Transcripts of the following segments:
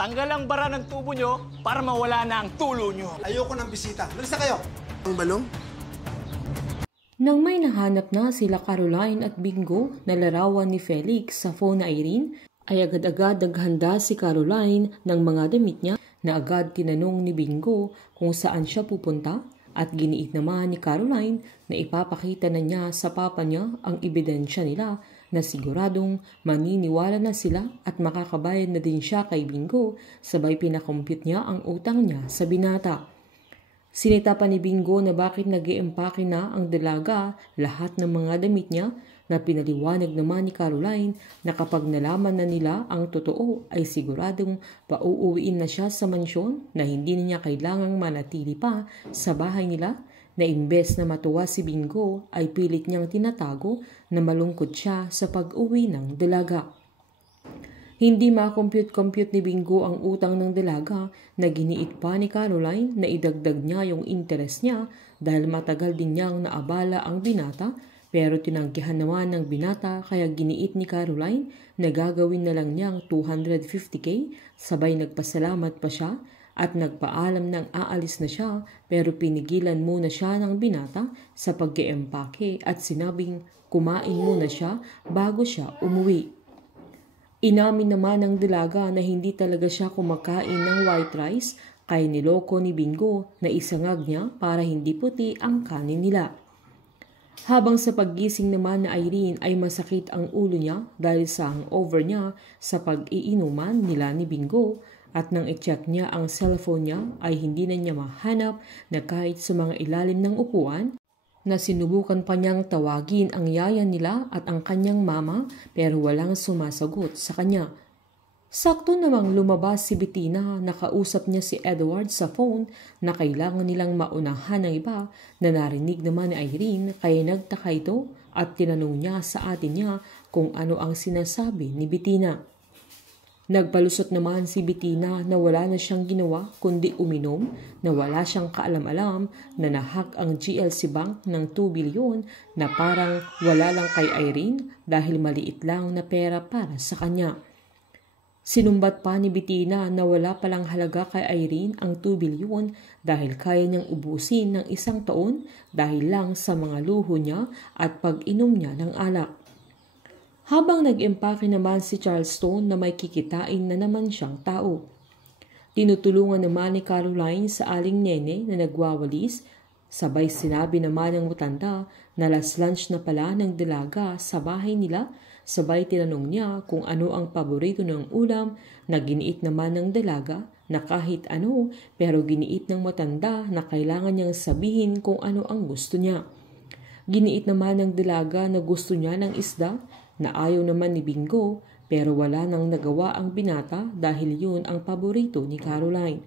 Tanggal ang bara ng tubo nyo para mawala na ang tulo nyo. Ayoko ng bisita. Malis na kayo. Ang balong? Nang may nahanap na sila Caroline at Bingo na larawan ni Felix sa phone na Irene, ay agad-agad naghanda si Caroline ng mga damit niya na agad tinanong ni Bingo kung saan siya pupunta at giniit naman ni Caroline na ipapakita na niya sa papa niya ang ebidensya nila na siguradong maniniwala na sila at makakabayad na din siya kay Bingo, sabay pinakompute niya ang utang niya sa binata. Sinita pa ni Bingo na bakit nag-iempake na ang dalaga lahat ng mga damit niya, na pinaliwanag naman ni Caroline na kapag nalaman na nila ang totoo ay siguradong pauuwiin na siya sa mansyon na hindi na niya kailangang manatili pa sa bahay nila, na imbes na matuwa si Bingo ay pilit niyang tinatago na malungkot siya sa pag-uwi ng dalaga. Hindi makompute-compute ni Bingo ang utang ng dalaga na giniit pa ni Caroline na idagdag niya yung interest niya dahil matagal din niyang naabala ang binata, pero tinanggihan naman ng binata kaya giniit ni Caroline na gagawin na lang niyang 250k, sabay nagpasalamat pa siya at nagpaalam ng aalis na siya, pero pinigilan muna siya ng binata sa pag-iempake at sinabing kumain muna siya bago siya umuwi. Inamin naman ng dalaga na hindi talaga siya kumakain ng white rice, kaya niloko ni Bingo na isangag niya para hindi puti ang kanin nila. Habang sa paggising naman na Irene ay masakit ang ulo niya dahil sa hangover niya sa pag-iinuman nila ni Bingo, at nang i-check niya ang cellphone niya ay hindi na niya mahanap na kahit sa mga ilalim ng upuan, na sinubukan pa niyang tawagin ang yaya nila at ang kanyang mama pero walang sumasagot sa kanya. Sakto namang lumabas si Bettina, nakausap niya si Edward sa phone na kailangan nilang maunahan ng iba, na narinig naman ni Irene kaya nagtaka ito at tinanong niya sa atin niya kung ano ang sinasabi ni Bettina. Nagpalusot naman si Bettina na wala na siyang ginawa kundi uminom, na wala siyang kaalam-alam na nahack ang GLC Bank ng 2 bilyon na parang wala lang kay Irene dahil maliit lang na pera para sa kanya. Sinumbat pa ni Bettina na wala palang halaga kay Irene ang 2 bilyon dahil kaya niyang ubusin ng 1 taon dahil lang sa mga luho niya at pag-inom niya ng alak. Habang nag-empake naman si Charleston na may kikitain na naman siyang tao. Tinutulungan naman ni Caroline sa aling nene na nagwawalis, sabay sinabi naman ng matanda na last lunch na pala ng dalaga sa bahay nila. Sabay tinanong niya kung ano ang paborito ng ulam, na giniit naman ng dalaga na kahit ano, pero giniit ng matanda na kailangan niyang sabihin kung ano ang gusto niya. Giniit naman ng dalaga na gusto niya ng isda, na ayaw naman ni Bingo, pero wala nang nagawa ang binata dahil yun ang paborito ni Caroline.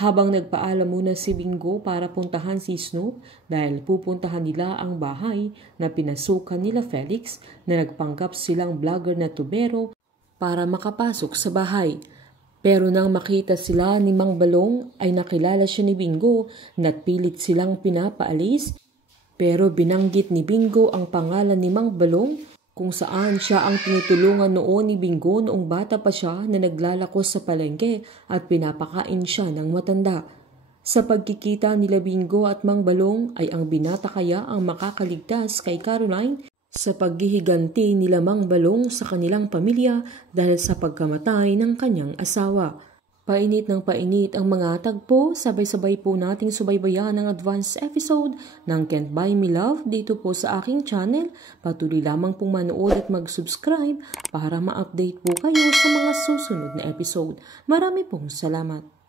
Habang nagpaalam muna si Bingo para puntahan si Snoop dahil pupuntahan nila ang bahay na pinasukan nila Felix, na nagpanggap silang vlogger na tubero para makapasok sa bahay. Pero nang makita sila ni Mang Balong ay nakilala siya ni Bingo na pilit silang pinapaalis, pero binanggit ni Bingo ang pangalan ni Mang Balong kung saan siya ang tinutulungan noon ni Bingo noong bata pa siya na naglalakos sa palengke at pinapakain siya ng matanda. Sa pagkikita nila Bingo at Mang Balong ay ang binata kaya ang makakaligtas kay Caroline sa paghihiganti nila Mang Balong sa kanilang pamilya dahil sa pagkamatay ng kanyang asawa. Painit ng painit ang mga tagpo, sabay-sabay po nating subaybayan ang advanced episode ng Can't Buy Me Love dito po sa aking channel. Patuloy lamang pong manood at mag-subscribe para ma-update po kayo sa mga susunod na episode. Marami pong salamat.